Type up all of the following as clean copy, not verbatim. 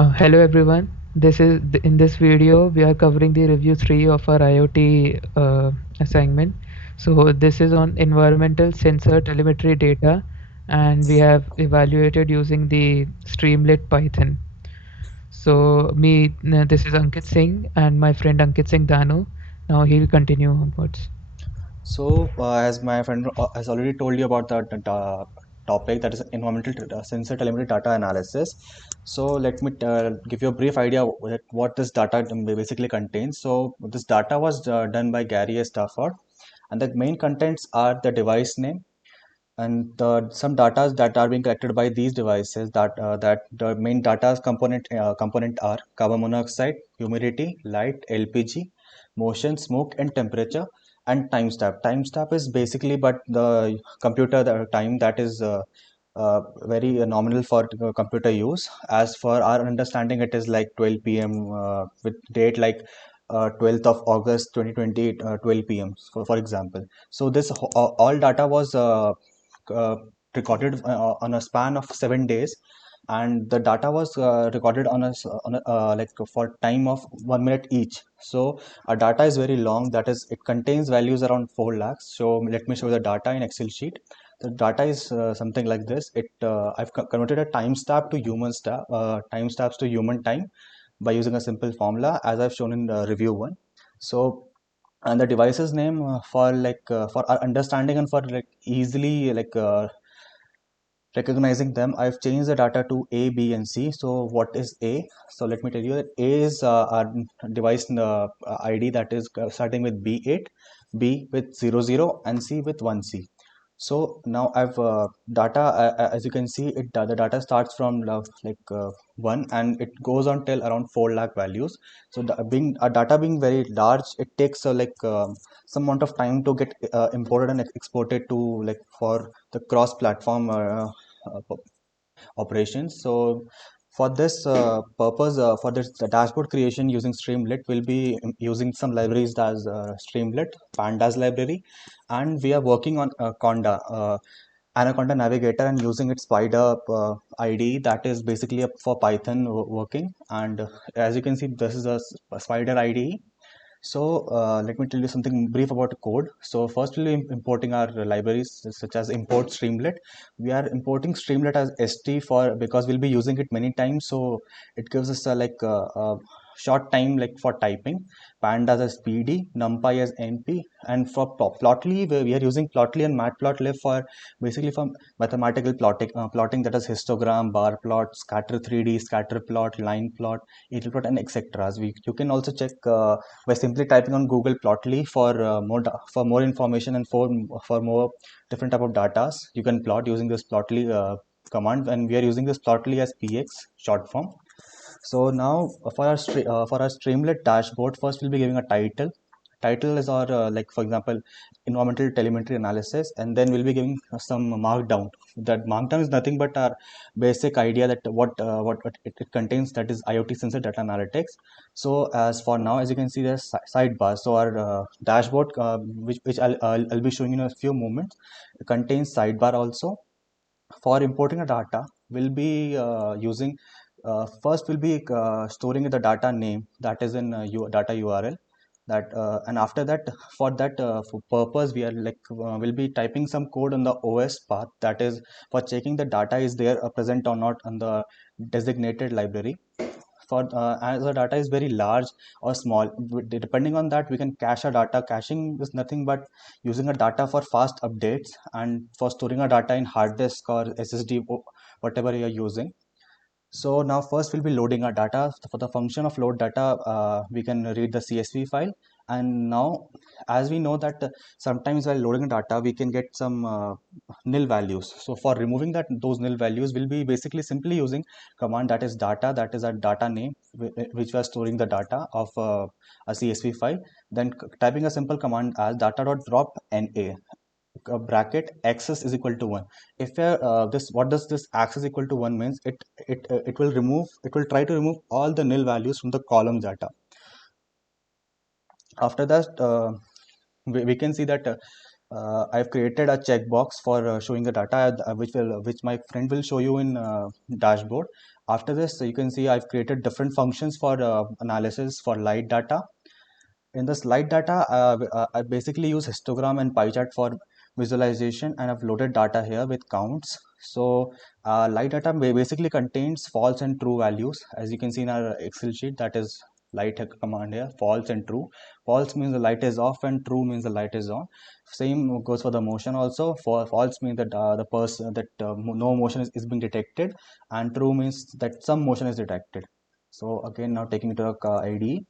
Hello everyone. In this video we are covering the review 3 of our IoT assignment. So this is on environmental sensor telemetry data, and we have evaluated using the Streamlit Python. This is Ankit Singh and my friend Ankit Singh Danu. Now he'll continue onwards. As my friend has already told you about the topic, that is environmental sensor telemetry data analysis. So let me give you a brief idea what this data basically contains. So this data was done by Gary A. Stafford, and the main contents are the device name and some data that are being collected by these devices. That the main data component are carbon monoxide, humidity, light, LPG, motion, smoke, and temperature, and timestamp. Timestamp is basically but the computer the time that is very nominal for computer use. As for our understanding, it is like 12 p.m. With date like 12th of August 2020, 12 p.m. For example. So this all data was uh, recorded on a span of 7 days, and the data was recorded on a like for time of 1 minute each. So our data is very long, that is it contains values around 4 lakhs. So let me show the data in Excel sheet. The data is something like this. I've converted a timestamp to timestamps to human time by using a simple formula as I've shown in the review one. So and the device's name for our understanding and for like easily recognizing them, I've changed the data to A, B, and C. So what is A? So let me tell you that A is our device ID, that is starting with B8, B with 00, and C with 1C. So now I've data as you can see, the data starts from 1, and it goes on till around 4 lakh values. So being data being very large, it takes some amount of time to get imported and exported to like for the cross platform uh, operations. So for this purpose, for this the dashboard creation using Streamlit, we'll be using some libraries as Streamlit, Pandas library, and we are working on Conda. Anaconda Navigator, and using its spider ID, that is basically for Python working. And as you can see, this is a spider IDE. So let me tell you something brief about code. So first we'll be importing our libraries such as import Streamlit. We are importing Streamlit as ST for because we'll be using it many times. So it gives us a short time like for typing. Pandas as PD, NumPy as NP, and for Plotly we are using Plotly and Matplotlib for basically for mathematical plotting, that is histogram, bar plot, scatter 3D, scatter plot, line plot, eagle plot, and etc. You can also check by simply typing on Google Plotly for for more information and for more different type of data. You can plot using this Plotly command, and we are using this Plotly as PX short form. So now for our Streamlit dashboard, first we'll be giving a title. Title is our like for example environmental telemetry analysis, and then we'll be giving some markdown. That markdown is nothing but our basic idea that what it contains, that is IoT sensor data analytics. So as for now, as you can see, there's sidebar. So our dashboard, which I'll be showing in a few moments, contains sidebar also. For importing a data, we'll be using first we'll be storing the data name, that is in data URL. That and after that, for that for purpose, we are we'll be typing some code on the OS path, that is for checking the data is there present or not on the designated library. For as the data is very large or small, depending on that we can cache our data. Caching is nothing but using a data for fast updates and for storing our data in hard disk or SSD, whatever you are using. So now first we'll be loading our data. For the function of load data, we can read the CSV file. And now, as we know that sometimes while loading data, we can get some nil values. So for removing those nil values, we'll be basically simply using command, that is data, that is our data name, which we are storing the data of a CSV file. Then typing a simple command as data.drop NA, bracket access is equal to 1. If this what does this access equal to 1 means, it will try to remove all the nil values from the column data. After that we can see that I've created a checkbox for showing the data, which my friend will show you in dashboard. After this, you can see I've created different functions for analysis for light data. In the slide data, I basically use histogram and pie chart for visualization, and I've loaded data here with counts. So light data basically contains false and true values, as you can see in our Excel sheet. That is light command here, false and true. False means the light is off, and true means the light is on. Same goes for the motion also. For false means that the person that no motion is being detected, and true means that some motion is detected. So again, now taking it to the IDE.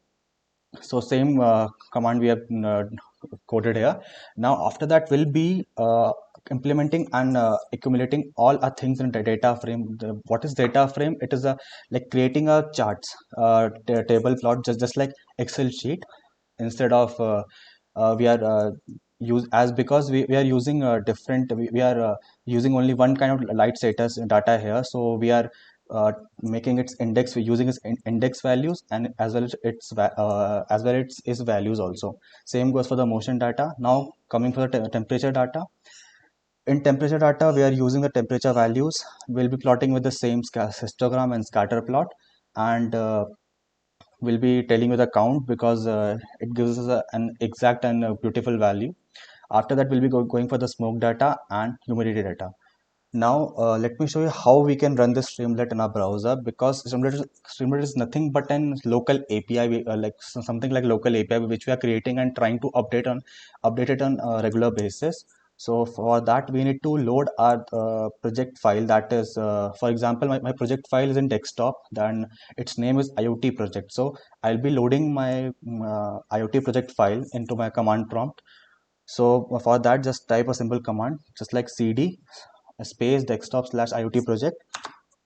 So same command we have coded here. Now after that we'll be implementing and accumulating all our things in the data frame. What is data frame? It is a like creating a charts, table plot, just like Excel sheet. Instead of we are use as because we are using different we are using only one kind of light status data here, so we are making its index, we're using its index values, and as well as well its is values also. Same goes for the motion data. Now coming for the temperature data. In temperature data, we are using the temperature values. We'll be plotting with the same histogram and scatter plot, and we'll be telling you the count because it gives us an exact and beautiful value. After that, we'll be going for the smoke data and humidity data. Now, let me show you how we can run this Streamlit in our browser, because Streamlit is nothing but an local API, like something like local API which we are creating and trying to update it on a regular basis. So for that, we need to load our project file. That is, for example, my project file is in desktop, then its name is IoT project. So I'll be loading my IoT project file into my command prompt. So for that, just type a simple command, just like cd space desktop slash IoT project.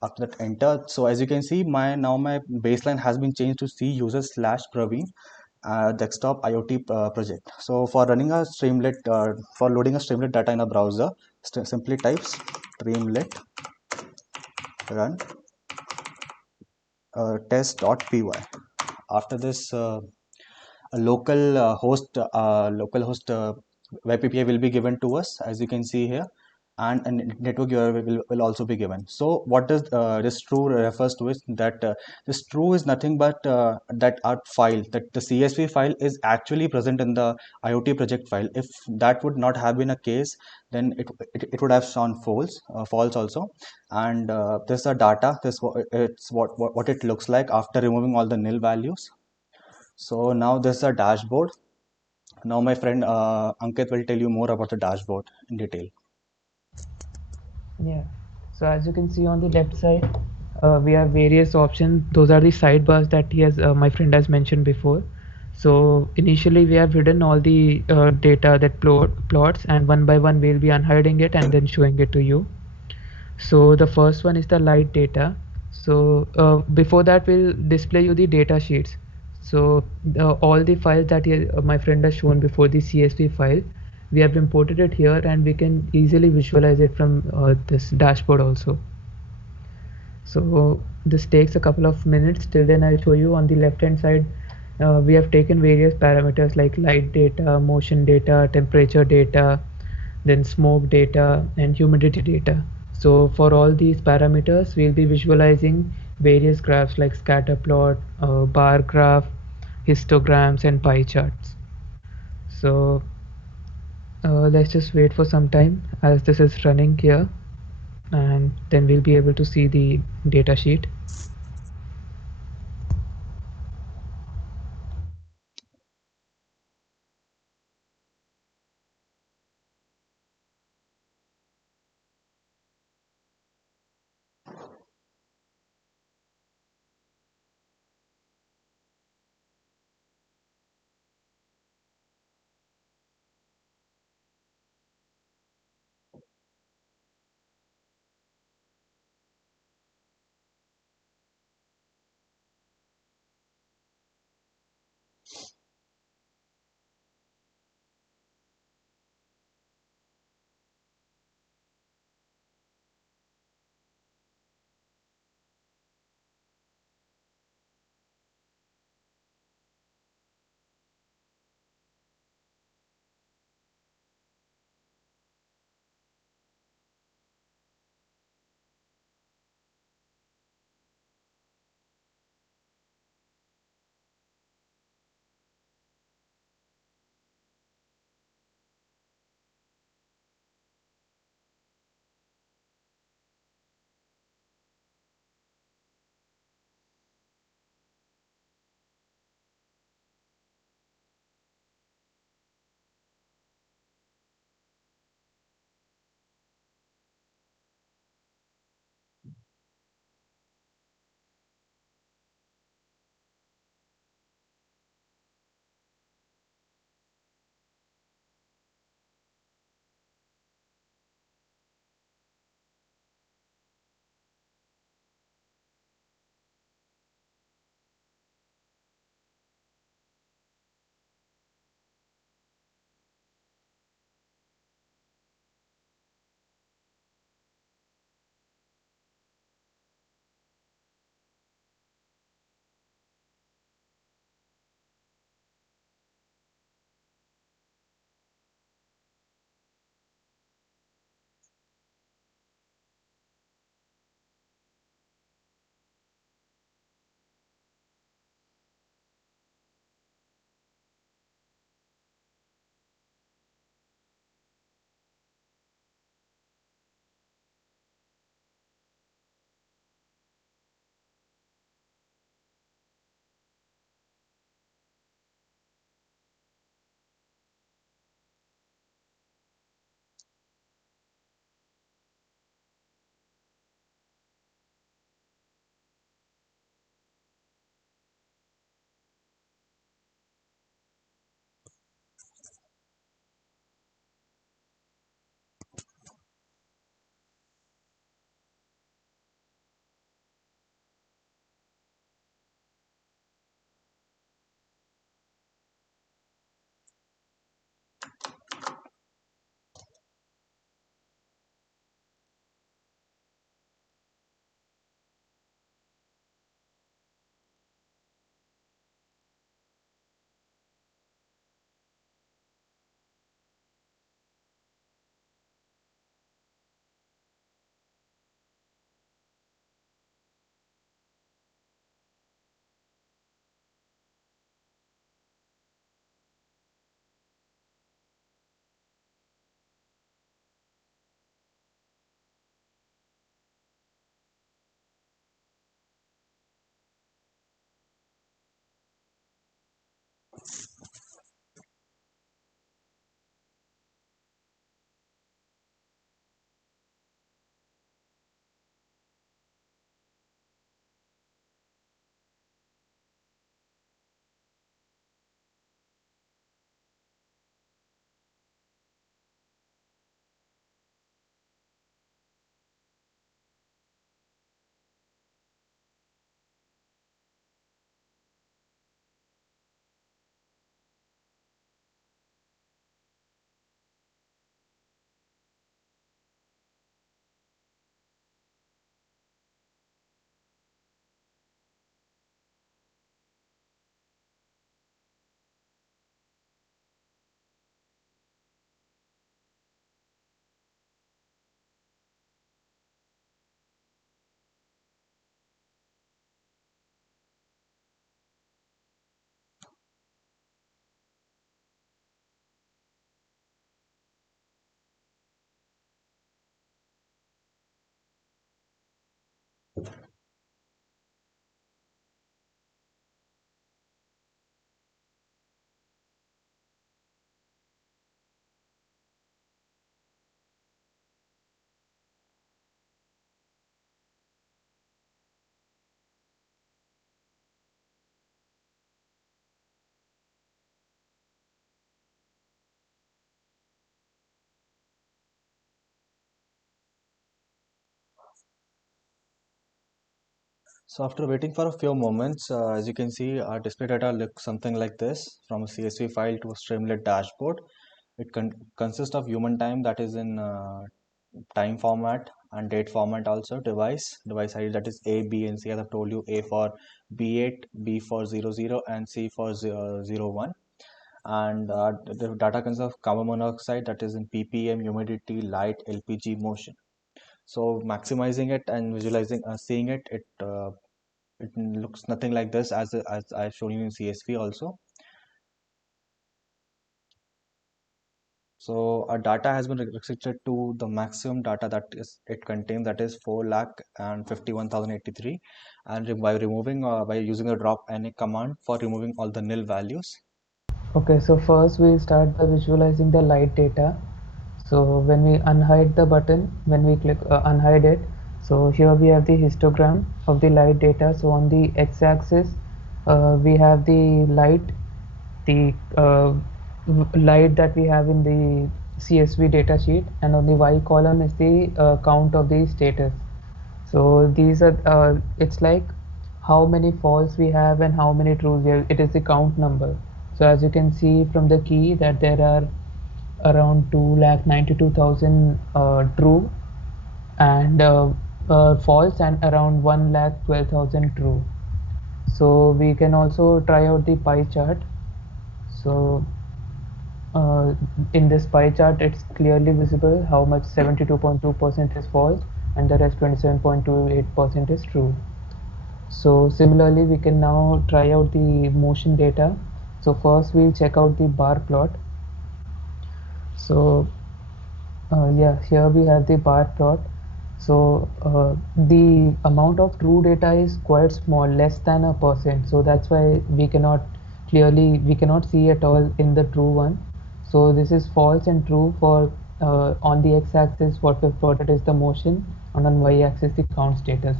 After that, enter. So as you can see, my baseline has been changed to C user slash Praveen desktop IoT project. So for running a Streamlit, for loading a Streamlit data in a browser, simply type Streamlit run test.py. After this, a local host web API will be given to us, as you can see here, and a network URL will also be given. So what does this true refers to is that this true is nothing but that our file, that the CSV file is actually present in the IoT project file. If that would not have been a case, then it would have shown false also. And this is the data. It's what it looks like after removing all the nil values. So now this is a dashboard. Now my friend Ankit will tell you more about the dashboard in detail. Yeah. So as you can see on the left side, we have various options. Those are the sidebars that my friend has mentioned before. So initially we have hidden all the data that plots, and one by one we'll be unhiding it and then showing it to you. So the first one is the light data. So before that, we'll display you the data sheets. So all the files that my friend has shown before, the CSV file, we have imported it here, and we can easily visualize it from this dashboard also. So this takes a couple of minutes. Till then, I'll show you on the left hand side. We have taken various parameters like light data, motion data, temperature data, then smoke data, and humidity data. So for all these parameters, we'll be visualizing various graphs like scatter plot, bar graph, histograms, and pie charts. So let's just wait for some time as this is running here, and then we'll be able to see the data sheet. So after waiting for a few moments, as you can see, our display data looks something like this from a CSV file to a Streamlit dashboard. It consists of human time, that is in time format, and date format also, device ID, that is A, B, and C. As I've told you, A for B8, B for 00, and C for 01. And the data consists of carbon monoxide, that is in ppm, humidity, light, LPG, motion. So maximizing it and visualizing, seeing it, it looks nothing like this as I've shown you in CSV also. So our data has been restricted to the maximum data that is it contains, that is 4 lakh and 51,083, and by removing by using the drop NA command for removing all the nil values. Okay, so first we'll start by visualizing the light data. So when we unhide the button, when we click unhide it, so here we have the histogram of the light data. So on the x-axis, we have the light, the light that we have in the CSV data sheet, and on the y column is the count of the status. So these are it's like how many false we have and how many trues we have. It is the count number. So as you can see from the key that there are around 2,92,000 true and false, and around 1,12,000 true. So we can also try out the pie chart. So uh, in this pie chart, it's clearly visible how much 72.2% is false and the rest 27.28% is true. So similarly, we can now try out the motion data. So first we'll check out the bar plot. So yeah, here we have the bar plot. So the amount of true data is quite small, less than a percent. So that's why we cannot see at all in the true one. So this is false and true for on the x-axis what we've plotted is the motion, and on y-axis the count status.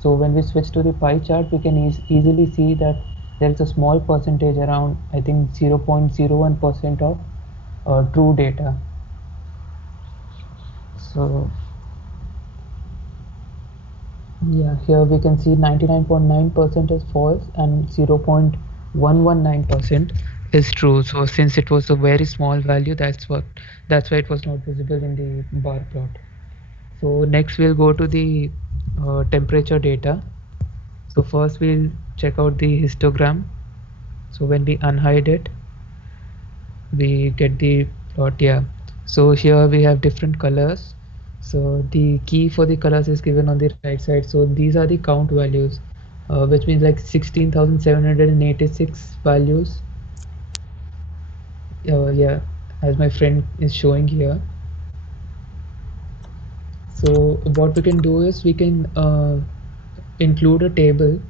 So when we switch to the pie chart, we can easily see that there is a small percentage, around I think 0.01% of true data. So yeah, here we can see 99.9% is false and 0.119% is true. So since it was a very small value, that's why it was not visible in the bar plot. So next we'll go to the temperature data. So first we'll check out the histogram. So when we unhide it, we get the plot. Yeah, so here we have different colors. So the key for the colors is given on the right side. So these are the count values, which means like 16,786 values. Yeah, as my friend is showing here. So what we can do is we can include a table.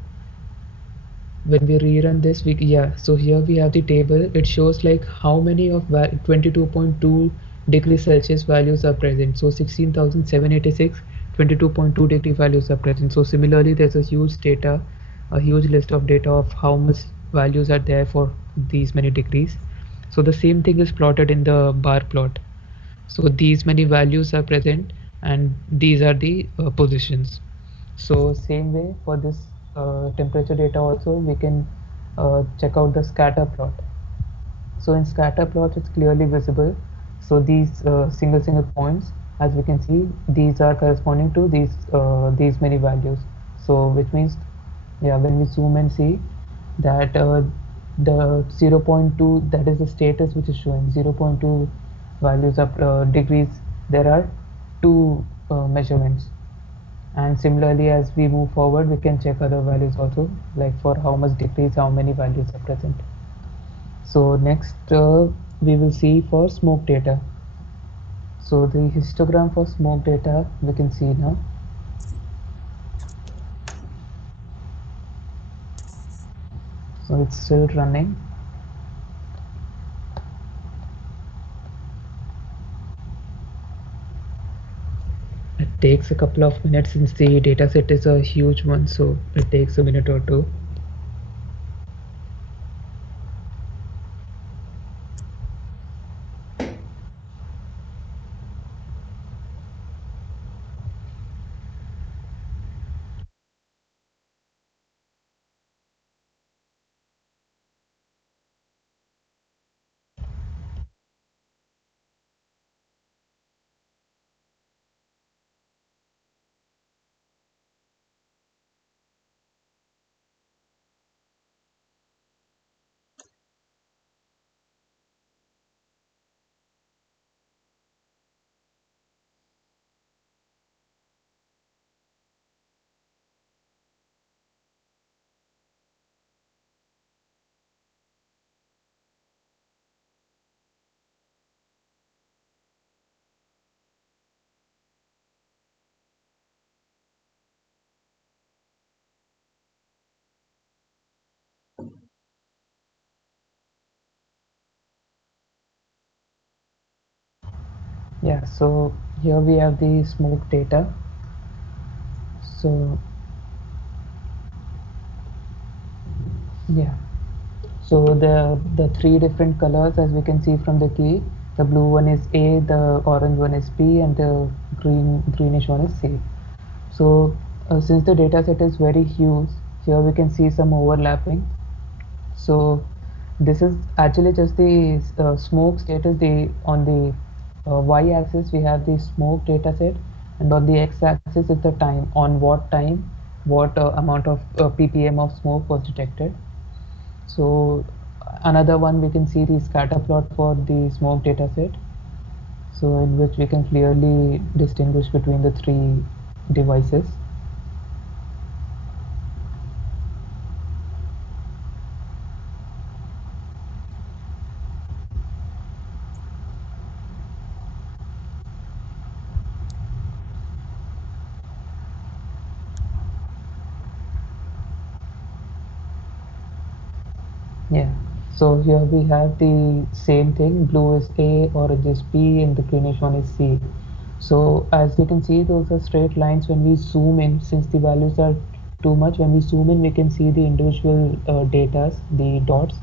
When we rerun this, yeah, so here we have the table. It shows like how many of 22.2 degrees Celsius values are present. So 16,786 22.2 degree values are present. So similarly, there's a huge list of data of how much values are there for these many degrees. So the same thing is plotted in the bar plot. So these many values are present and these are the positions. So same way for this temperature data also we can check out the scatter plot. So in scatter plot it's clearly visible. So these single points, as we can see, these are corresponding to these many values. So which means, yeah, when we zoom and see that the zero point 0.2, that is the status which is showing 0.2 values of degrees, there are two measurements. And similarly, as we move forward, we can check other values also, like for how much degrees, how many values are present. So next we will see for smoke data. So the histogram for smoke data we can see now. So it's still running. It takes a couple of minutes since the data set is a huge one, so it takes a minute or two. Yeah, so here we have the smoke data. So yeah, so the three different colors, as we can see from the key, the blue one is A, the orange one is B, and the greenish one is C. So since the data set is very huge, here we can see some overlapping. So this is actually just the smoke status. The on the y-axis we have the smoke data set, and on the x-axis is the time, on what time what amount of ppm of smoke was detected. So another one, we can see the scatter plot for the smoke data set, so in which we can clearly distinguish between the three devices. Yeah. So here we have the same thing. Blue is A, orange is B, and the greenish one is C. So as you can see, those are straight lines. When we zoom in, since the values are too much, when we zoom in, we can see the individual datas, the dots.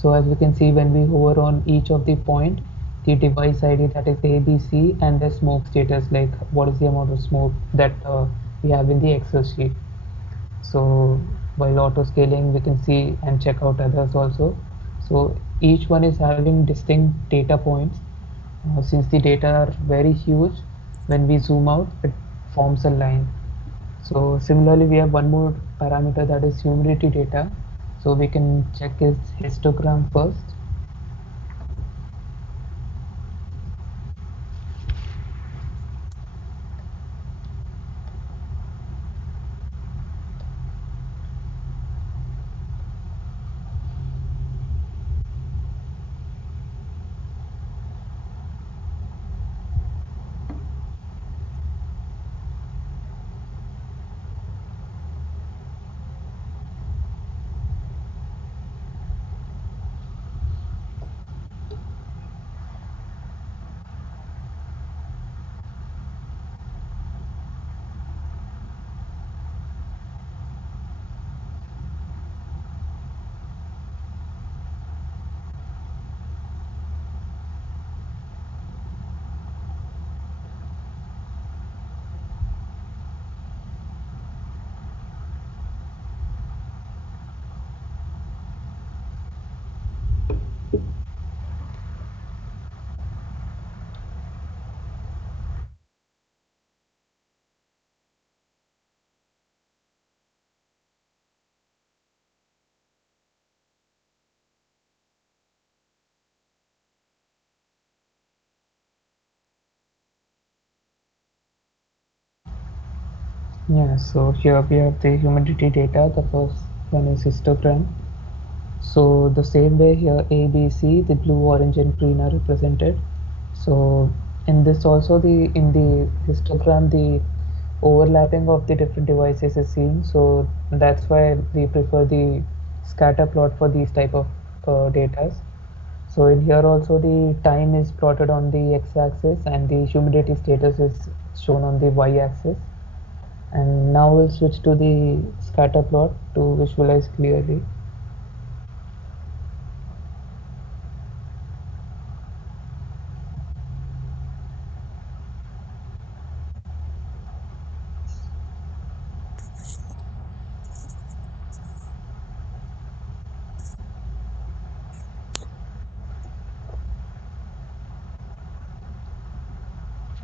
So as we can see, when we hover on each of the point, the device ID, that is ABC, and the smoke status, like what is the amount of smoke that we have in the Excel sheet. So while auto scaling, we can see and check out others also. So each one is having distinct data points. Since the data are very huge, when we zoom out, it forms a line. So similarly, we have one more parameter, that is humidity data. So we can check its histogram first. Yeah, so here we have the humidity data. The first one is histogram. So the same way here, A, B, C, the blue, orange, and green are represented. So in this also, the in the histogram, the overlapping of the different devices is seen. So that's why we prefer the scatter plot for these type of data. So in here also, the time is plotted on the x-axis and the humidity status is shown on the y-axis. And now we'll switch to the scatter plot to visualize clearly.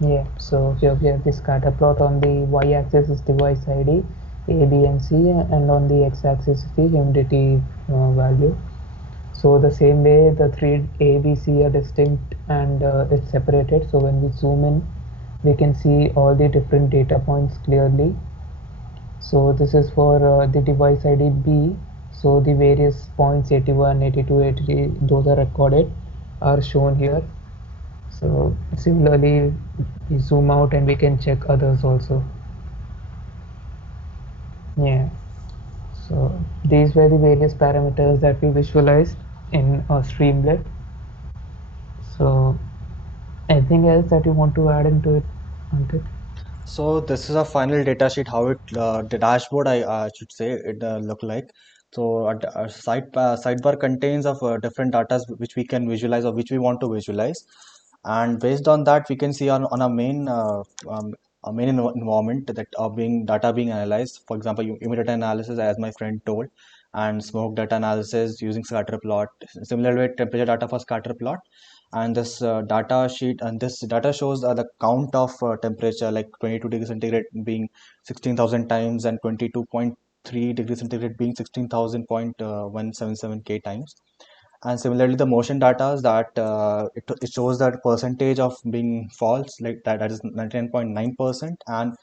Yeah, so here we have the scatter plot. On the y-axis is device ID, A, B, and C, and on the x-axis is the humidity value. So the same way, the three A, B, C are distinct and it's separated. So when we zoom in, we can see all the different data points clearly. So this is for the device ID B. So the various points 81, 82, 83, those are recorded, are shown here. So similarly, we zoom out and we can check others also. Yeah. So these were the various parameters that we visualized in Streamlit. So anything else that you want to add into it, Ankit? So this is a final data sheet, how it the dashboard I should say it look like. So a sidebar contains of different data which we can visualize or which we want to visualize, and based on that we can see on a main environment that are being data being analyzed. For example, humidity analysis, as my friend told, and smoke data analysis using scatter plot. Similar way, temperature data for scatter plot, and this data sheet and this data shows the count of temperature, like 22 degrees centigrade being 16,000 times and 22.3 degrees centigrade being 16,000.177 k times. And similarly the motion data is that it shows that percentage of being false, like that is 99.9% and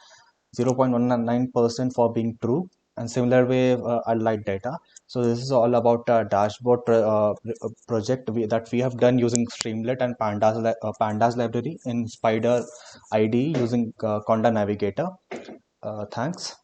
0.19% for being true. And similar way are light data. So this is all about a dashboard project that we have done using Streamlit and Pandas library in Spider IDE using Conda Navigator. Thanks.